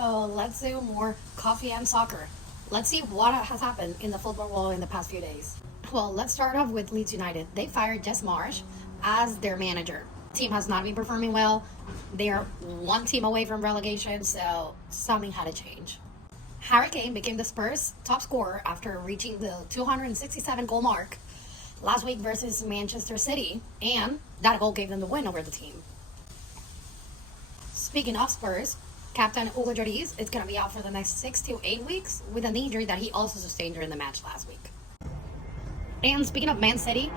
So let's do more coffee and soccer. Let's see what has happened in the football world in the past few days. Well, let's start off with Leeds United. They fired Jess Marsh as their manager. Team has not been performing well. They're one team away from relegation, so something had to change. Harry Kane became the Spurs' top scorer after reaching the 267 goal mark last week versus Manchester City, and that goal gave them the win over the team. Speaking of Spurs, Captain Hugo Lloris is going to be out for the next 6 to 8 weeks with an injury that he also sustained during the match last week. And speaking of Man City,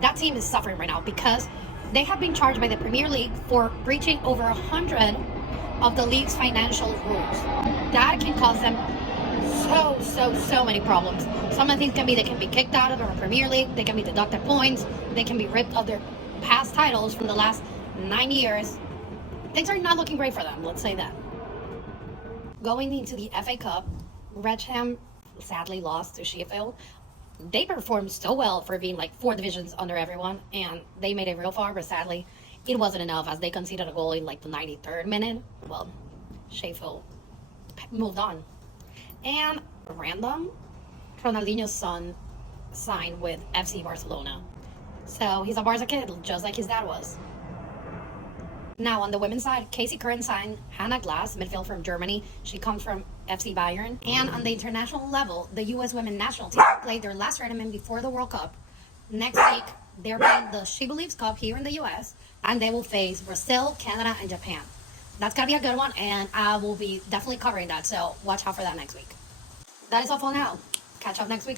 that team is suffering right now because they have been charged by the Premier League for breaching over 100 of the league's financial rules. That can cause them so many problems. Some of the things can be they can be kicked out of the Premier League, they can be deducted points, they can be ripped of their past titles from the last 9 years. Things are not looking great for them, let's say that. Going into the FA Cup, Wrexham sadly lost to Sheffield. They performed so well for being like 4 divisions under everyone, and they made it real far, but sadly it wasn't enough as they conceded a goal in like the 93rd minute. Well, Sheffield moved on. And random, Ronaldinho's son signed with FC Barcelona. So he's a Barca kid, just like his dad was. Now on the women's side, Casey Curran signed Hannah Glass, midfield from Germany. She comes from FC Bayern. And on the international level, the US Women national team played their last tournament before the World Cup. Next week, they're playing the She Believes Cup here in the US, and they will face Brazil, Canada, and Japan. That's going to be a good one, and I will be definitely covering that, so watch out for that next week. That is all for now. Catch up next week.